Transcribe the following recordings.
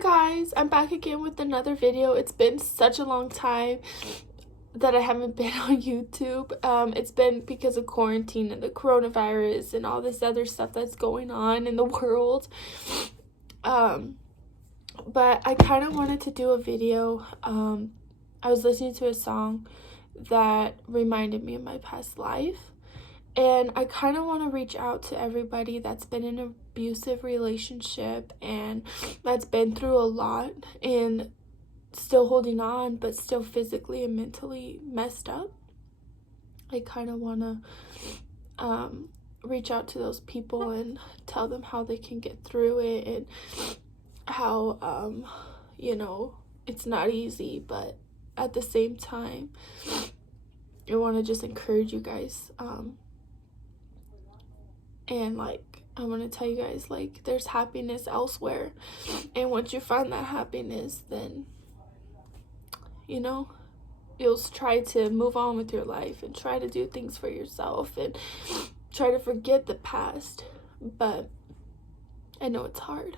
guys, I'm back again with another video. It's been such a long time that I haven't been on YouTube. It's been because of quarantine and the coronavirus and all this other stuff that's going on in the world. But I kind of wanted to do a video. I was listening to a song that reminded me of my past life. And I kind of want to reach out to everybody that's been in an abusive relationship and that's been through a lot and still holding on, but still physically and mentally messed up. I kind of want to reach out to those people and tell them how they can get through it and how, you know, it's not easy, but at the same time, I want to just encourage you guys. And like, I want to tell you guys, like, there's happiness elsewhere. And once you find that happiness, then, you know, you'll try to move on with your life and try to do things for yourself and try to forget the past. But I know it's hard.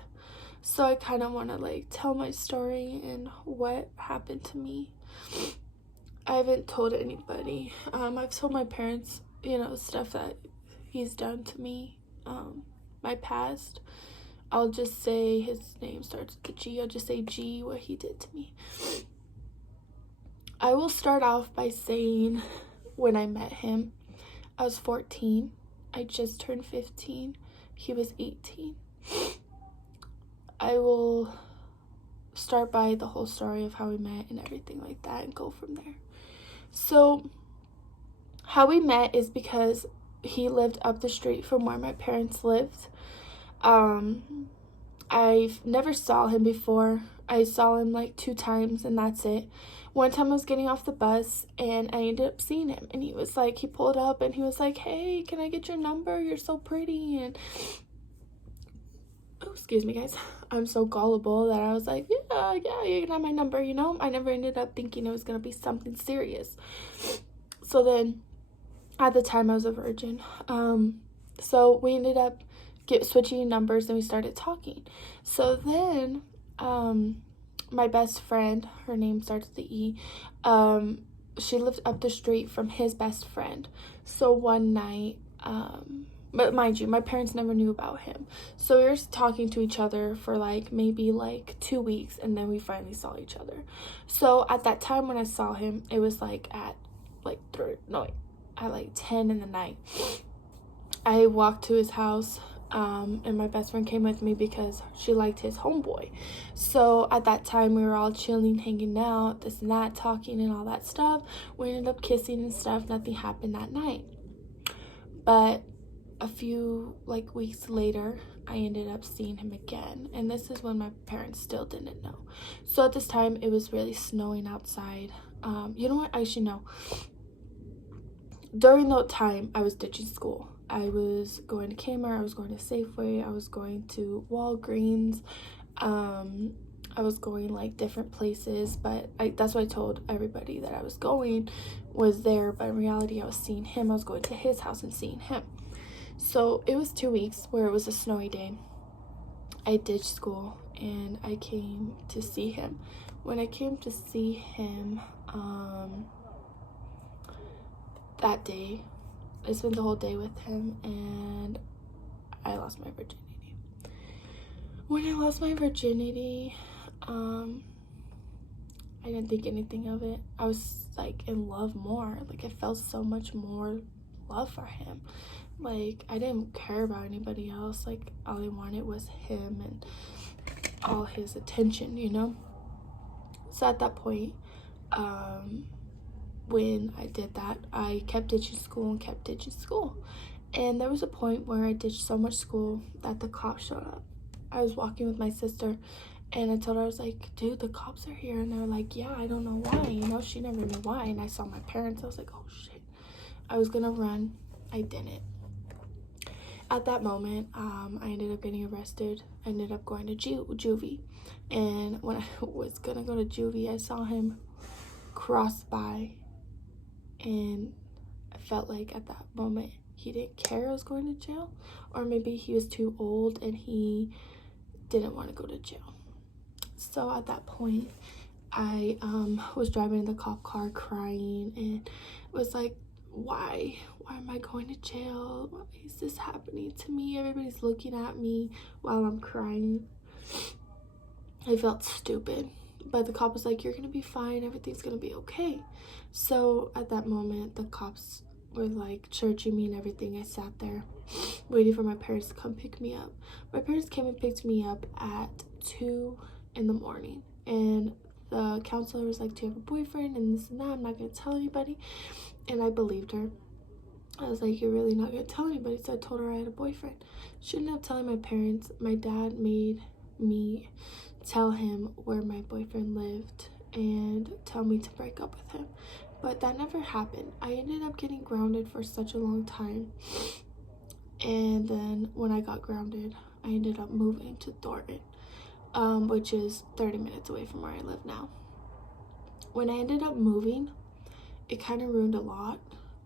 So I kind of want to like tell my story and what happened to me. I haven't told anybody. I've told my parents, you know, stuff that he's done to me, my past. I'll just say his name starts with a G. I'll just say G, what he did to me. I will start off by saying when I met him, I was 14. I just turned 15. He was 18. I will start by the whole story of how we met and everything like that and go from there. So how we met is because he lived up the street from where my parents lived. I've never saw him before. I saw him like 2 times and that's it. One time I was getting off the bus and I ended up seeing him, and he was like, he pulled up and he was like, hey, can I get your number? You're so pretty. And oh, excuse me guys, I'm so gullible that I was like, yeah, you can have my number, you know. I never ended up thinking it was gonna be something serious. So then at the time I was a virgin, so we ended up switching numbers and we started talking. So then my best friend, her name starts with the E, she lived up the street from his best friend. So one night, but mind you, my parents never knew about him, so we were talking to each other for like maybe like 2 weeks, and then we finally saw each other. So at that time when I saw him, it was like at like at like 10 in the night. I walked to his house, and my best friend came with me because she liked his homeboy. So at that time we were all chilling, hanging out, this and that, talking and all that stuff. We ended up kissing and stuff. Nothing happened that night, but a few like weeks later I ended up seeing him again, and this is when my parents still didn't know. So at this time it was really snowing outside. You know what, actually no, during that time I was ditching school. I was going to Kmart, I was going to Safeway, I was going to Walgreens, I was going like different places, but that's what I told everybody that I was going was there, but in reality I was seeing him. I was going to his house and seeing him. So it was 2 weeks where it was a snowy day. I ditched school and I came to see him. When I came to see him, that day, I spent the whole day with him and I lost my virginity. When I lost my virginity, I didn't think anything of it. I was like in love more. Like I felt so much more love for him. Like I didn't care about anybody else. Like all I wanted was him and all his attention, you know. So at that point, when I did that, I kept ditching school and kept ditching school. And there was a point where I ditched so much school that the cops showed up. I was walking with my sister and I told her, I was like, dude, the cops are here. And they were like, yeah, I don't know why, you know. She never knew why. And I saw my parents. I was like, oh shit. I was gonna run. I didn't. At that moment, I ended up getting arrested. I ended up going to juvie. And when I was gonna go to juvie, I saw him cross by. And I felt like at that moment he didn't care I was going to jail, or maybe he was too old and he didn't want to go to jail. So at that point, I was driving in the cop car crying and was like, why am I going to jail? Why is this happening to me? Everybody's looking at me while I'm crying. I felt stupid, but the cop was like, you're gonna be fine, everything's gonna be okay. So at that moment, the cops were like searching me and everything. I sat there waiting for my parents to come pick me up. My parents came and picked me up at 2 in the morning, and the counselor was like, do you have a boyfriend and this and that? I'm not gonna tell anybody. And I believed her. I was like, you're really not gonna tell anybody? So I told her I had a boyfriend. She ended up telling my parents. My dad made me tell him where my boyfriend lived and tell me to break up with him, but that never happened. I ended up getting grounded for such a long time, and then when I got grounded, I ended up moving to Thornton, which is 30 minutes away from where I live now. When I ended up moving, it kind of ruined a lot.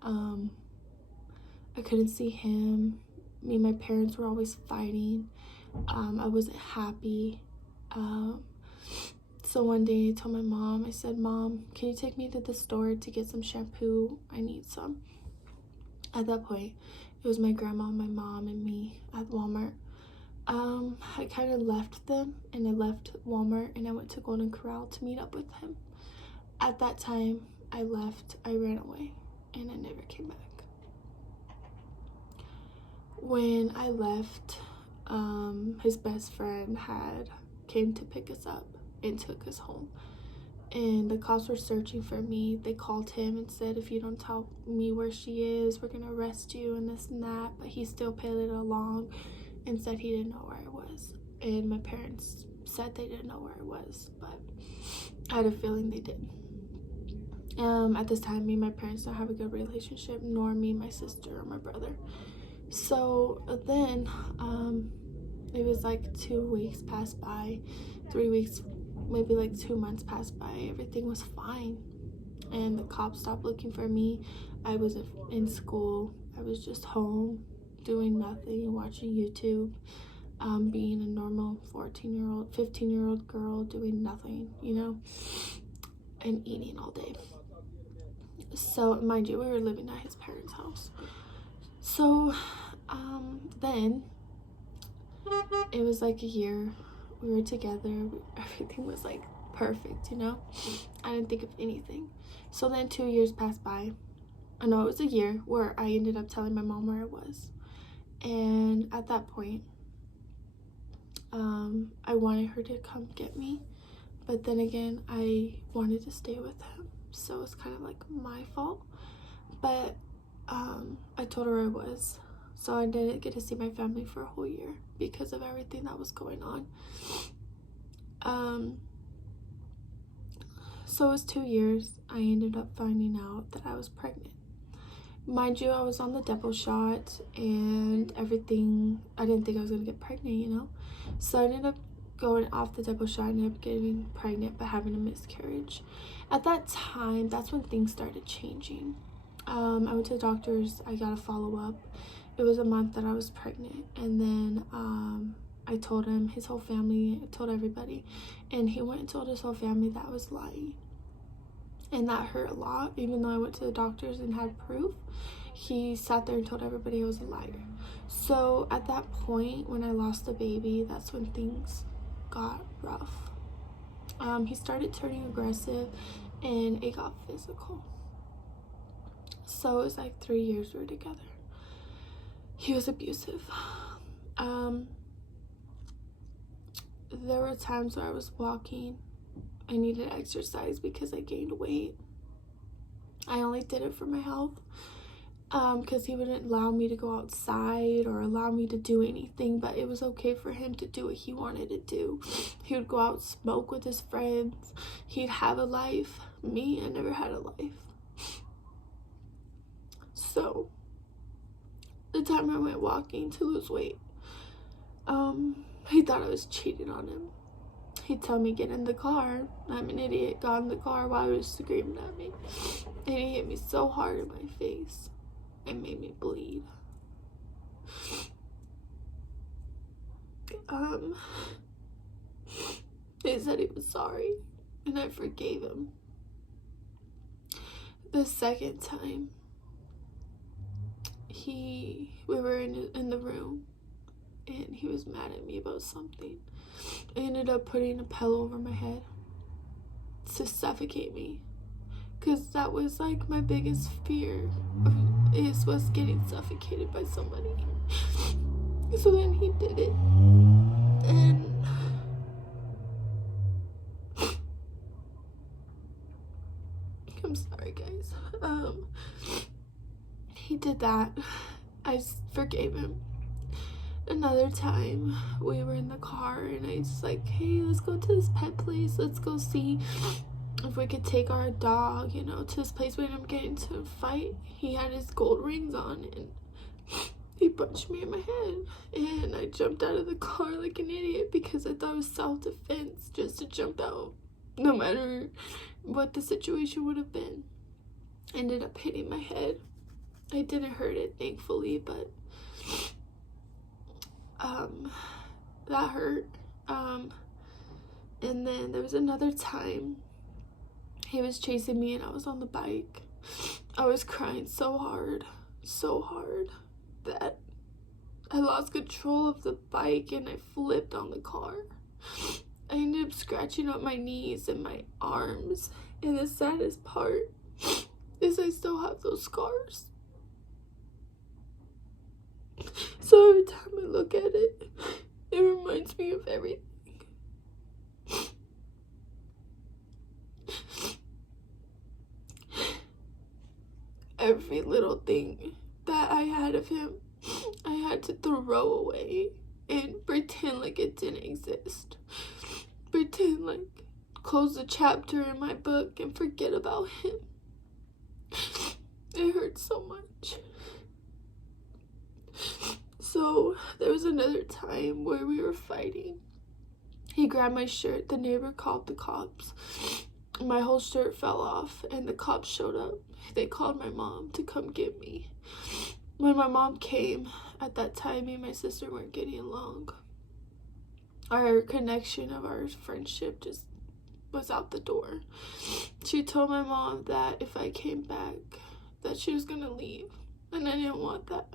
I couldn't see him. Me and my parents were always fighting. I wasn't happy. So one day I told my mom, I said, Mom, can you take me to the store to get some shampoo? I need some. At that point, it was my grandma, my mom, and me at Walmart. I kind of left them, and I left Walmart, and I went to Golden Corral to meet up with him. At that time, I left, I ran away, and I never came back. When I left, his best friend came to pick us up and took us home, and the cops were searching for me. They called him and said, if you don't tell me where she is, we're gonna arrest you and this and that. But he still played it along and said he didn't know where I was, and my parents said they didn't know where I was, but I had a feeling they did. At this time, me and my parents don't have a good relationship, nor me and my sister or my brother. So then it was like 2 weeks passed by, 3 weeks, maybe like 2 months passed by. Everything was fine, and the cops stopped looking for me. I was in school. I was just home doing nothing, watching YouTube, being a normal 14-year-old, 15-year-old girl doing nothing, you know, and eating all day. So mind you, we were living at his parents' house. So then it was like a year. We were together. Everything was like perfect, you know. I didn't think of anything. So then 2 years passed by. I know it was a year where I ended up telling my mom where I was. And at that point, I wanted her to come get me. But then again, I wanted to stay with him. So it's kind of like my fault. But I told her I was. So I didn't get to see my family for a whole year because of everything that was going on. So it was 2 years. I ended up finding out that I was pregnant. Mind you, I was on the double shot and everything. I didn't think I was going to get pregnant, you know. So I ended up going off the double shot and ended up getting pregnant but having a miscarriage. At that time, that's when things started changing. I went to the doctors. I got a follow-up. It was a month that I was pregnant, and then I told him, his whole family, I told everybody, and he went and told his whole family that I was lying, and that hurt a lot. Even though I went to the doctors and had proof, he sat there and told everybody I was a liar. So at that point, when I lost the baby, that's when things got rough. He started turning aggressive, and it got physical. So it was like 3 years we were together. He was abusive. There were times where I was walking. I needed exercise because I gained weight. I only did it for my health, because he wouldn't allow me to go outside or allow me to do anything, but it was okay for him to do what he wanted to do. He would go out, smoke with his friends. He'd have a life. Me, I never had a life. So the time I went walking to lose weight, he thought I was cheating on him. He'd tell me, get in the car. I'm an idiot. Got in the car while he was screaming at me, and he hit me so hard in my face it made me bleed. He said he was sorry, and I forgave him. The second time, we were in the room, and he was mad at me about something. I ended up putting a pillow over my head to suffocate me, because that was like my biggest fear, was getting suffocated by somebody. So then he did it, and I'm sorry, guys. He did that. I forgave him. Another time, we were in the car, and I was like, hey, let's go to this pet place. Let's go see if we could take our dog, to this place. We ended up getting into a fight. He had his gold rings on, and he punched me in my head. And I jumped out of the car like an idiot because I thought it was self-defense, just to jump out, no matter what the situation would have been. Ended up hitting my head. I didn't hurt it, thankfully, but that hurt. And then there was another time he was chasing me, and I was on the bike. I was crying so hard that I lost control of the bike and I flipped on the car. I ended up scratching up my knees and my arms, and the saddest part is I still have those scars. So every time I look at it, it reminds me of everything. Every little thing that I had of him, I had to throw away and pretend like it didn't exist. Pretend like, close the chapter in my book and forget about him. It hurts so much. So there was another time where we were fighting. He grabbed my shirt. The neighbor called the cops. My whole shirt fell off, and the cops showed up. They called my mom to come get me. When my mom came, at that time, me and my sister weren't getting along. Our connection of our friendship just was out the door. She told my mom that if I came back, that she was gonna leave, and I didn't want that.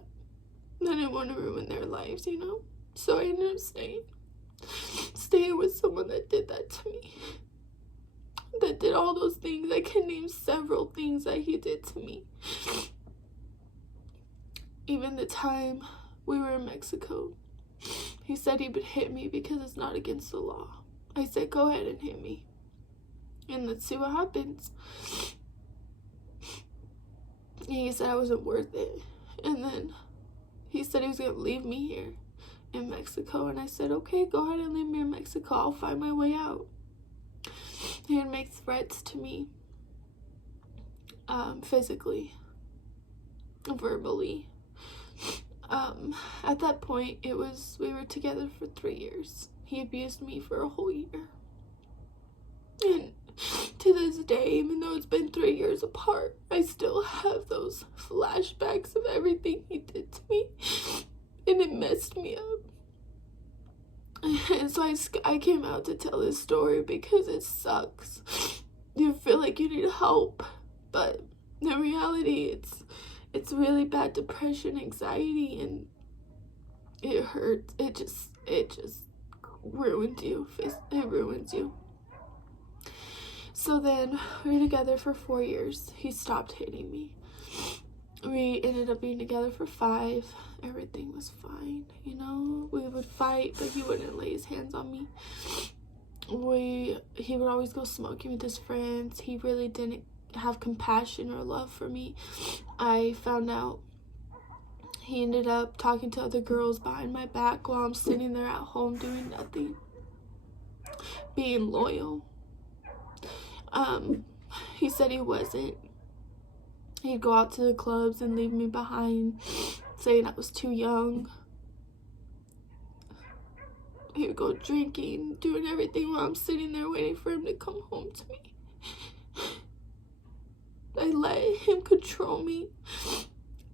I didn't want to ruin their lives, So I ended up staying with someone that did that to me. That did all those things. I can name several things that he did to me. Even the time we were in Mexico, he said he would hit me because it's not against the law. I said, go ahead and hit me, and let's see what happens. And he said I wasn't worth it. And then he said he was going to leave me here in Mexico. And I said, okay, go ahead and leave me in Mexico. I'll find my way out. He would make threats to me, physically, verbally. At that point, we were together for 3 years. He abused me for a whole year. And to this day, even though it's been 3 years apart, I still have those flashbacks of everything he did to me, and it messed me up. And so I came out to tell this story because it sucks. You feel like you need help, but in reality, it's really bad depression, anxiety, and it hurts. It just ruins you. It ruins you. So then we were together for 4 years. He stopped hitting me. We ended up being together for 5. Everything was fine, We would fight, but he wouldn't lay his hands on me. He would always go smoking with his friends. He really didn't have compassion or love for me. I found out he ended up talking to other girls behind my back while I'm sitting there at home doing nothing, being loyal. He said he wasn't. He'd go out to the clubs and leave me behind, saying I was too young. He would go drinking, doing everything while I'm sitting there waiting for him to come home to me. I let him control me.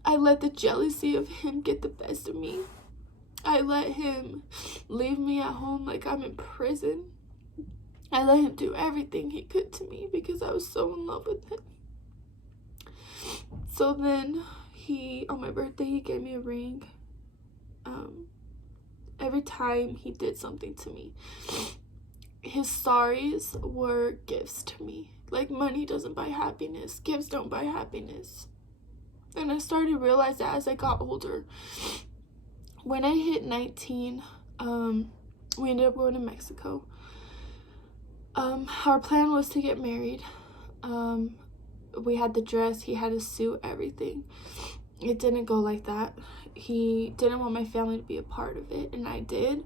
I let the jealousy of him get the best of me. I let him leave me at home like I'm in prison. I let him do everything he could to me because I was so in love with him. So then on my birthday, he gave me a ring. Every time he did something to me, his sorries were gifts to me. Like, money doesn't buy happiness. Gifts don't buy happiness. And I started to realize that as I got older. When I hit 19, we ended up going to Mexico. Our plan was to get married. We had the dress, he had a suit, everything. It didn't go like that. He didn't want my family to be a part of it, and I did.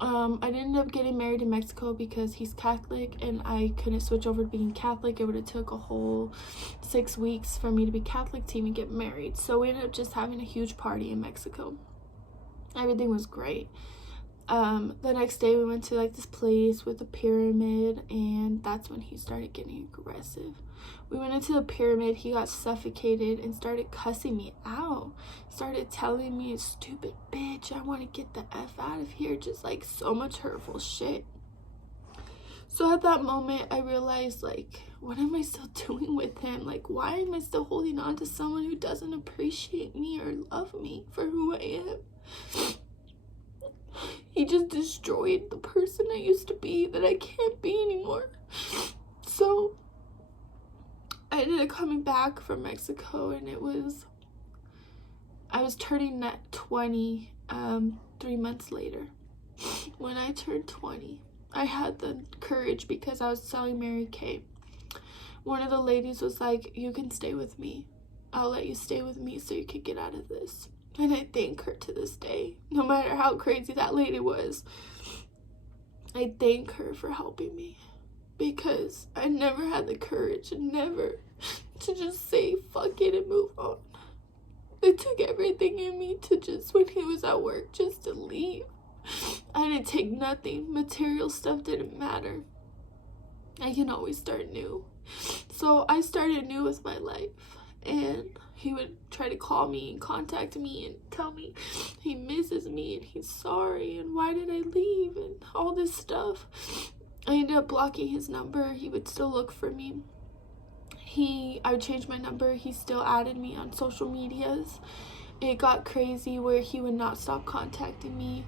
I didn't end up getting married in Mexico because he's Catholic, and I couldn't switch over to being Catholic. It would have took a whole 6 weeks for me to be Catholic to even get married. So we ended up just having a huge party in Mexico. Everything was great. The next day we went to like this place with a pyramid, and that's when he started getting aggressive. We went into the pyramid, he got suffocated and started cussing me out. Started telling me, stupid bitch, I want to get the F out of here. Just like so much hurtful shit. So at that moment I realized, like, what am I still doing with him? Like, why am I still holding on to someone who doesn't appreciate me or love me for who I am? He just destroyed the person I used to be that I can't be anymore. So I ended up coming back from Mexico, and I was turning 20 3 months later. When I turned 20, I had the courage because I was selling Mary Kay. One of the ladies was like, you can stay with me. I'll let you stay with me so you can get out of this. And I thank her to this day. No matter how crazy that lady was, I thank her for helping me. Because I never had the courage, never, to just say fuck it and move on. It took everything in me to just, when he was at work, just to leave. I didn't take nothing. Material stuff didn't matter. I can always start new. So I started new with my life. And he would try to call me and contact me and tell me he misses me and he's sorry and why did I leave and all this stuff. I ended up blocking his number. He would still look for me. I would change my number. He still added me on social medias. It got crazy where he would not stop contacting me.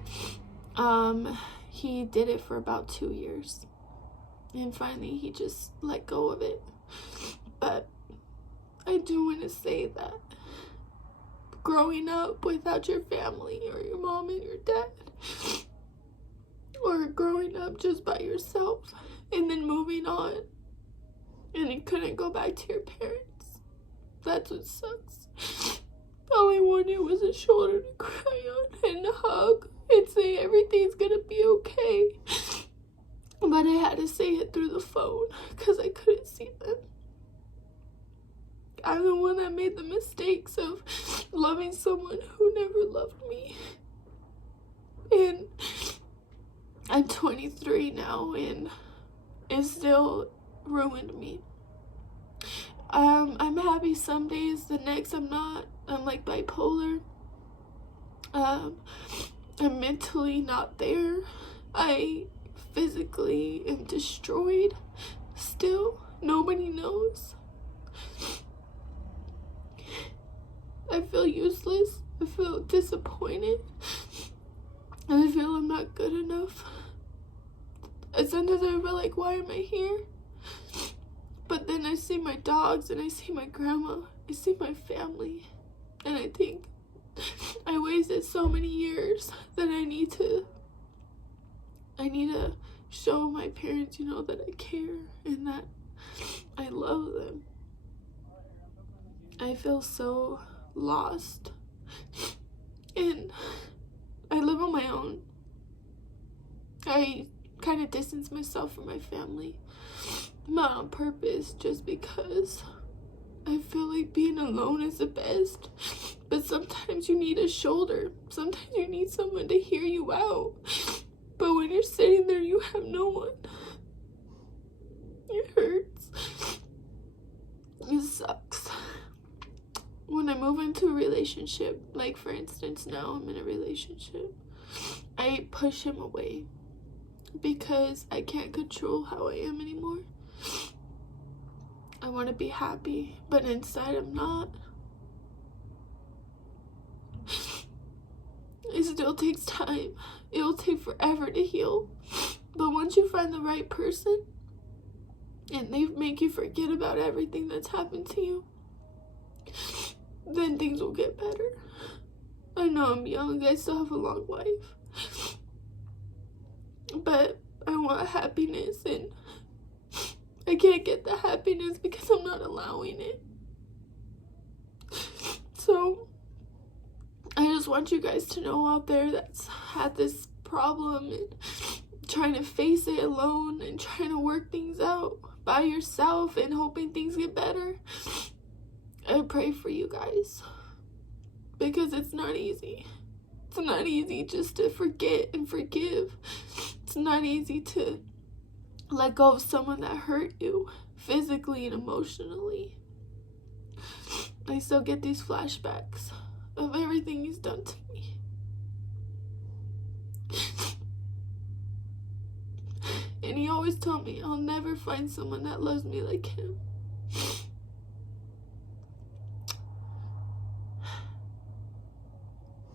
He did it for about 2 years. And finally he just let go of it. But I do want to say that growing up without your family or your mom and your dad, or growing up just by yourself and then moving on and you couldn't go back to your parents, that's what sucks. All I wanted was a shoulder to cry on and a hug and say everything's gonna be okay. But I had to say it through the phone because I couldn't see them. I'm the one that made the mistakes of loving someone who never loved me. And I'm 23 now, and it still ruined me. I'm happy some days, the next I'm not. I'm like bipolar. I'm mentally not there. I physically am destroyed still. Nobody knows. I feel useless. I feel disappointed. And I feel I'm not good enough. And sometimes I feel like, why am I here? But then I see my dogs and I see my grandma. I see my family. And I think I wasted so many years that I need to show my parents, that I care and that I love them. I feel so lost, and I live on my own. I kind of distance myself from my family, not on purpose, just because I feel like being alone is the best. But sometimes you need a shoulder. Sometimes you need someone to hear you out. But when you're sitting there, you have no one. It hurts. It sucks. When I move into a relationship, like for instance, now I'm in a relationship, I push him away. because I can't control how I am anymore. I want to be happy, but inside I'm not. It still takes time. It will take forever to heal. But once you find the right person and they make you forget about everything that's happened to you, then things will get better. I know I'm young. I still have a long life. But I want happiness, and I can't get the happiness because I'm not allowing it. So I just want you guys to know out there that's had this problem and trying to face it alone and trying to work things out by yourself and hoping things get better. I pray for you guys, because it's not easy. It's not easy just to forget and forgive. It's not easy to let go of someone that hurt you physically and emotionally. I still get these flashbacks of everything he's done to me. And he always told me I'll never find someone that loves me like him.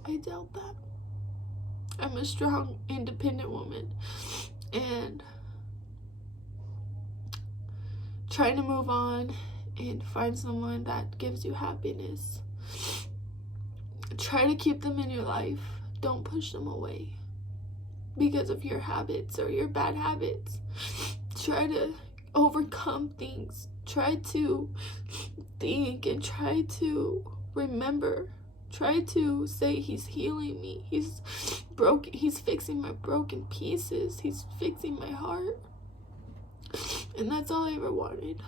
I doubt that. I'm a strong, independent woman, and trying to move on and find someone that gives you happiness. Try to keep them in your life. Don't push them away because of your habits or your bad habits. Try to overcome things. Try to think and try to remember. Try to say he's healing me. He's broken. He's fixing my broken pieces. He's fixing my heart. And that's all I ever wanted.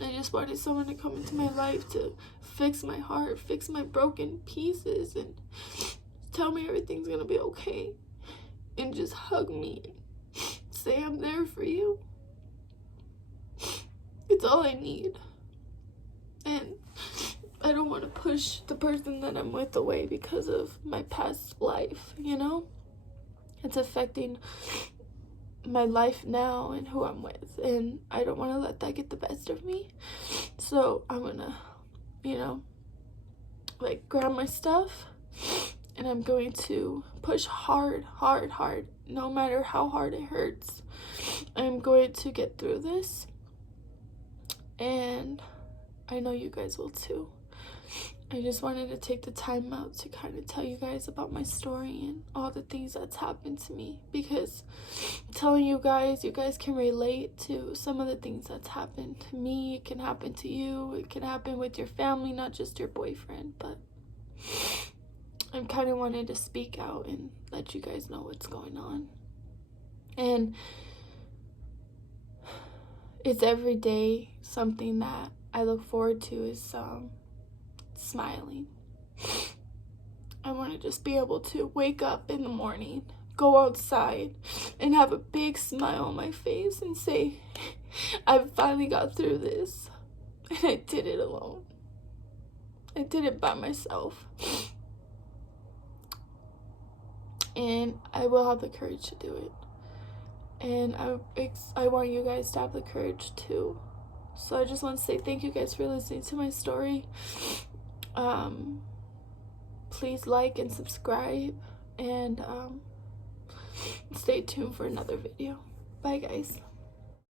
I just wanted someone to come into my life to fix my heart, fix my broken pieces, and tell me everything's gonna be okay. And just hug me and say I'm there for you. It's all I need. And I don't want to push the person that I'm with away because of my past life, you know? It's affecting my life now and who I'm with, and I don't want to let that get the best of me. So I'm gonna, grab my stuff, and I'm going to push hard, no matter how hard it hurts. I'm going to get through this, and I know you guys will too. I just wanted to take the time out to kind of tell you guys about my story and all the things that's happened to me, because telling you guys can relate to some of the things that's happened to me. It can happen to you. It can happen with your family, not just your boyfriend. But I kind of wanted to speak out and let you guys know what's going on. And it's every day something that I look forward to is smiling. I want to just be able to wake up in the morning, go outside, and have a big smile on my face and say, I finally got through this, and I did it alone. I did it by myself. And I will have the courage to do it. And I want you guys to have the courage too. So I just want to say thank you guys for listening to my story. Please like and subscribe, and stay tuned for another video. Bye guys.